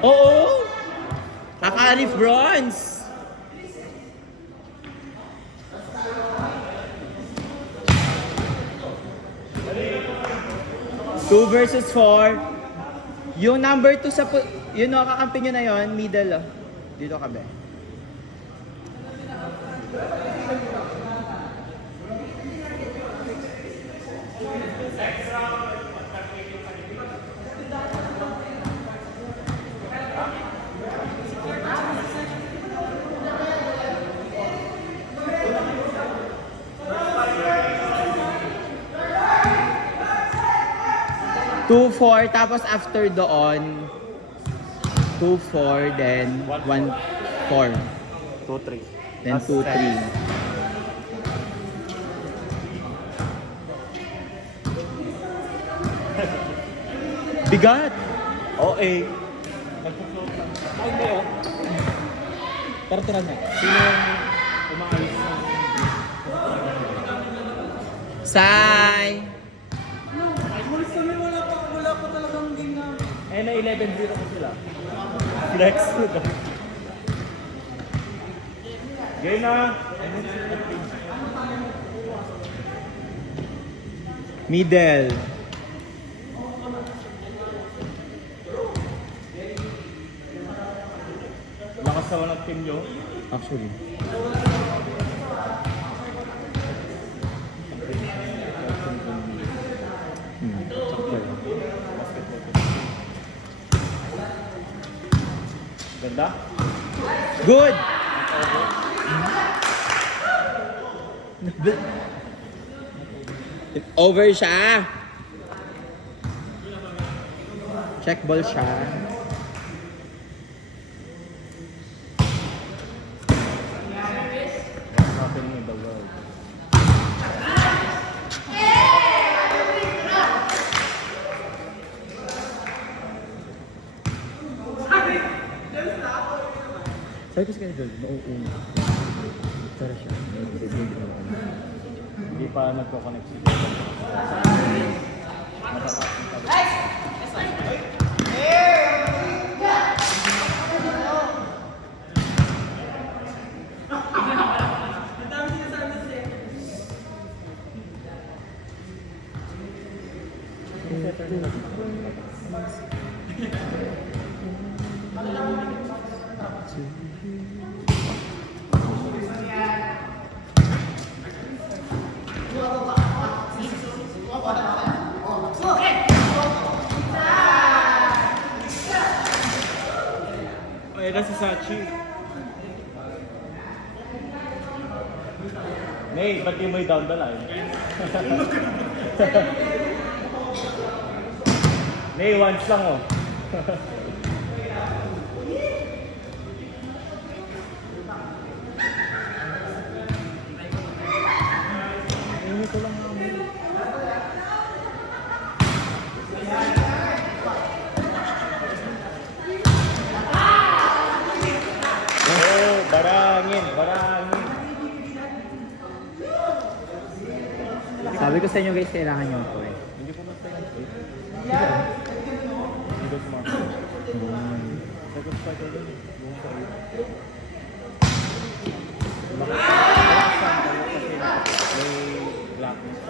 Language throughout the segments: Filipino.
Oo! Kaka-Arif bronze! 2 versus 4. Yung number 2 sa... Yun o, kakampi nyo na yun. Middle o. Dito ka ba? Two, 4, tapos after doon, 2, 4, then 1, 4. 2, 3. Then 2, 3. Bigat! OA. Nagpo-float lang. Ay, ba yun? Tara na. Sino yung umaayos ng... Sai! Wala pa talagang game na. Eh, na 11-0 ko sila. Flex. Game na. Middle. Lakas naman ang team nyo. Actually. Ganda. Good! Over siya. Check ball siya. What's happening in the world? Sabi ko sa kanya, Joel, mauuna. Tara siya. Hindi pa nagko-connect si Ay, na si Sachi. May, ba't di mo down the line? May, once lang oh. Ini ko lang namin. Oh, barangin, barangin. Sabi ko sa inyo guys, kailangan nyo ako eh. Hindi ko na-play ang state. Hindi ko smart. Second strike ulit. Buong sa iyo. Malakas lang kayo kasi may blackness.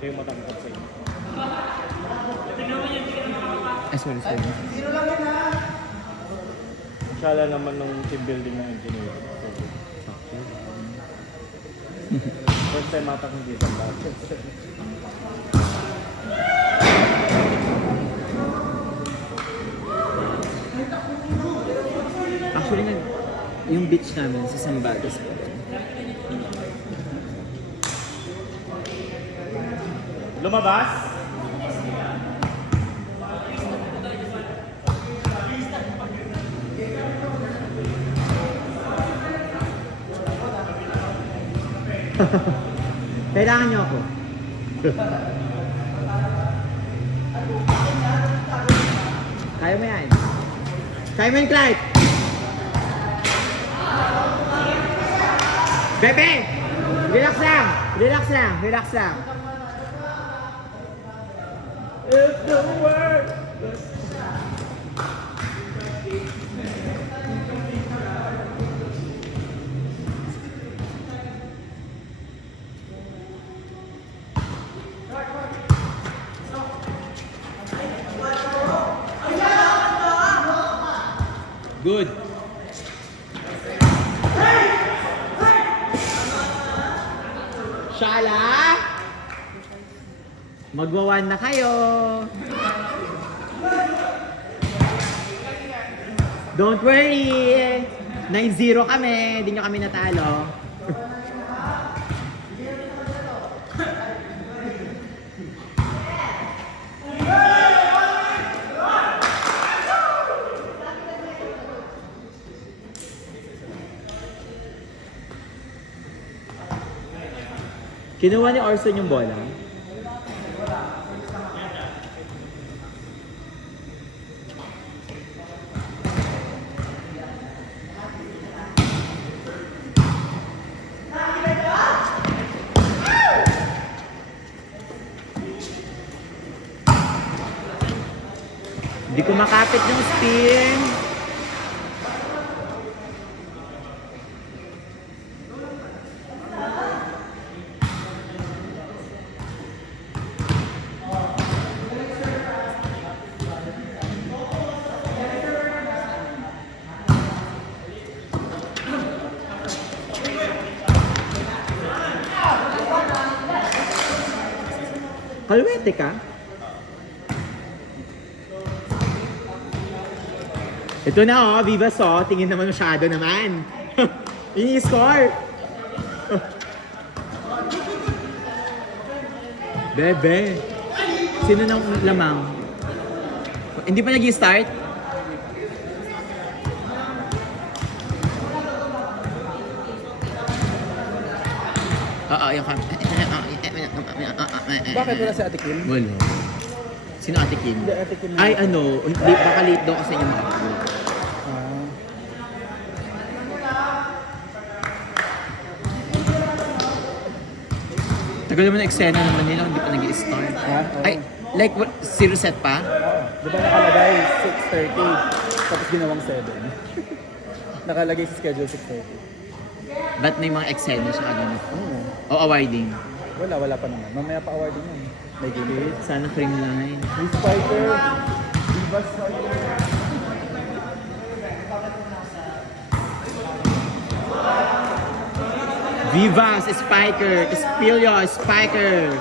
Siya yung matangkap sa inyo. Ay, sorry. Sala naman ng team building ng engineer. First time matak hindi sa basketball. Actually nga, yung beach namin sa Zambales po. Lumabas? Kailangan nyo ako. Kaya mo yan. Kaya mo yan, Clyde. Bebe! Relax lang! Relax lang! Relax lang! If the world Good. Shala! Magwawan na kayo. Don't worry. 9-0 kami. Hindi nyo kami natalo. Kinuha ni Orson yung bola. Hindi ko makapit yung spin. Kalwete ka? Ito na oh, Vivas oh. Tingin naman masyado naman. Ini-score. Bebe. Sino nang lamang? Hindi pa nag-i-start? Oo, yung Bakit wala si Ate Kim? Wala. Sino Ate Kim? Hindi, Ate Kim na. Ay ano, hindi, baka late daw kasi yung makapag. Ah. Tagal naman na eksena naman nila, hindi pa nag-i-start. Oo. Ay, like, zero set pa? Oo. Di ba nakalagay 6:30, tapos ginawang 7. Nakalagay sa schedule 6:30. Ba't may mga eksena siya ano? Oo. O awarding? Wala pa naman. Mamaya pa awarding yun. May gilid. Sana cream line. Miss Spiker. Divas Spiker. Vivas, Spiker, Espilio, Spiker.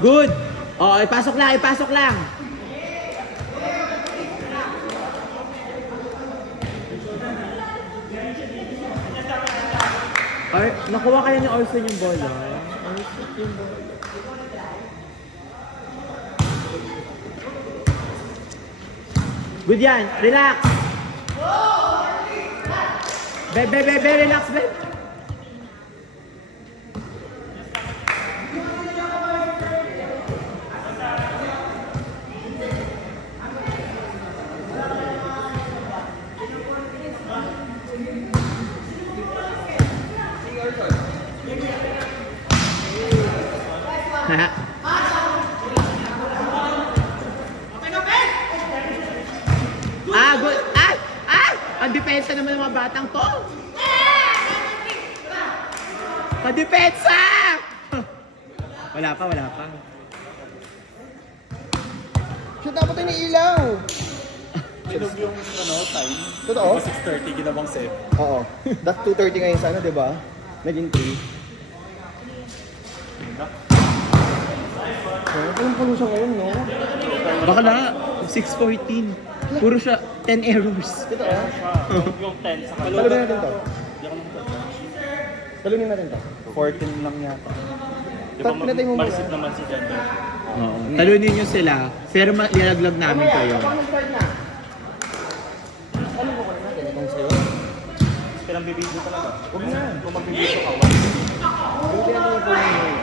Good! Oh, ipasok lang, ipasok lang. Ay, nakuha kayo ni Orson yung bola. Orson yung bola. Good yan, relax. Be, relax, be. Good. Ang depensa naman ng mga batang to. Depensa! Wala pa. Siya dapat yung ilaw. Tinog yung time. Totoo? 6:30, ginawang 7. Oo. That's 2:30 ngayon sana, di ba? Naging 3. Anong pulo siya ngayon, no? Baka na, 6:14. Puro siya 10 errors. Totoo? Yung 10 sa kalula. Talunin natin to. Hindi ako lang Talunin natin to. 14 lang yata. Di ba Pinatay mo muna. marisip naman si Gender? Oo. Talunin nyo sila, pero ilalaglag namin kayo. mag-start na. Ano ko natin? Itong sa'yo? Kailang bibidyo talaga. Huwag na. Kung magbibidyo ka, Buti natin yung phone mo.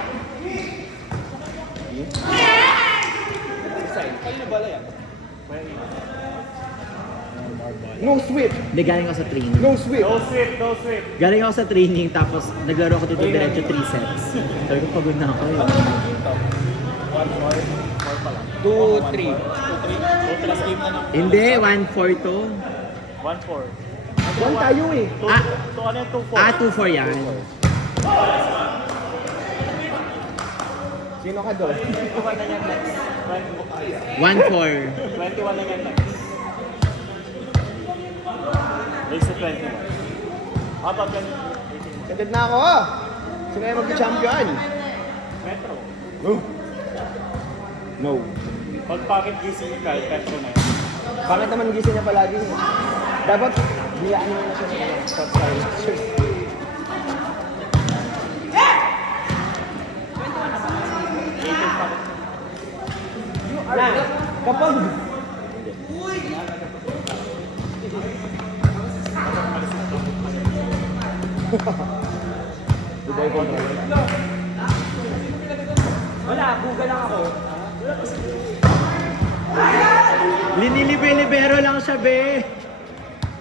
Kayo na bala yan? No sweep! Hindi, galing ako sa training. No sweep! No sweep. Galing ako sa training, tapos naglaro ako dito diretso 3 sets. Sabi ko, pagod na ako eh. 1-4 pa lang. 2-3. 2-3. Last game na ng... Hindi, 1-4 to. 1-4. One tayo eh. Ah, So ano yung 2-4? 2-4 yan. Sino ka doon? 21 na yan next. 1-4. 21 na yan next. Race to 21. How about 20? Sended na ako. Sino kaya mag-champion? Metro. No. Pag bakit gising ka, Petro na yan. Bakit naman gising niya palagi? Dapat biyaan mo na siya sa na, kapag Dubai control. Wala, Google lang ako. Linilibero lang siya, be.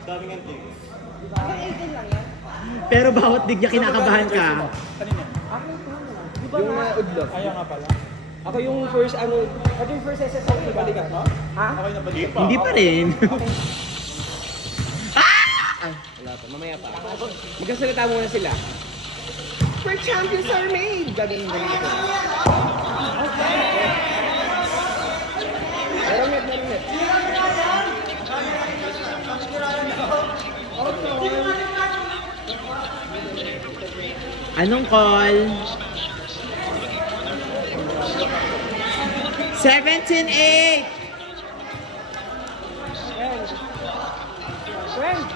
Daming antiques. Pero bawat dig niya kinakabahan ka. Kanina. Yung mga udlo. Kaya nga pala. Ako yung first ako yung first SSL na balikan. Ha? Okay na ba? Hindi pa rin. Wala pa, mamaya pa. Magkasalita muna sila. Where champions are made! Gagawin ba nito? Meron. Anong call? 17-8! Friend!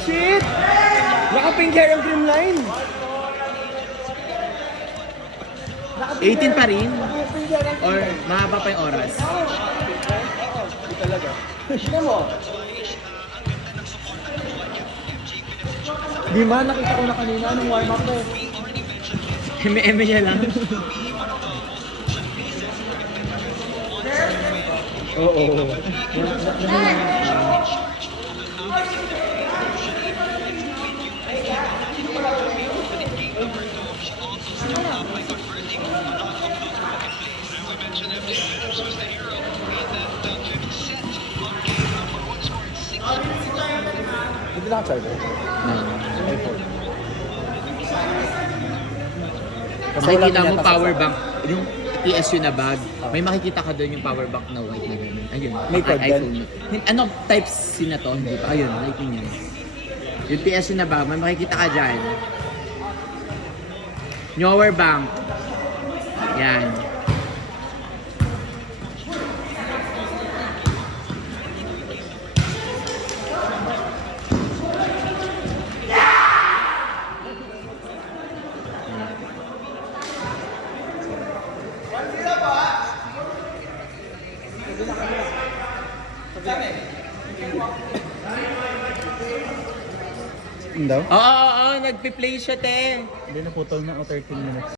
Shit! Naka-finger ang cream line! 18 pa rin? Or mahaba pa yung oras? Hindi talaga. Tignan mo. Di man, nakita ko na kanina nung warm-up eh. Eme-eme niya lang. Oo. Hindi na ka-charger. iPhone. Kasi kita mo power bank, yung PSU na bag, may makikita ka doon yung power bank na white na gano'n. Ayun, May code iPhone. Ano type C na to? Hindi pa. Ayun, lighting yan. Yung PSU na bag, may makikita ka dyan. Power bank. Yan. Daw? Oo, nagpi-play siya, te. Hindi na putol na o 13 minutes.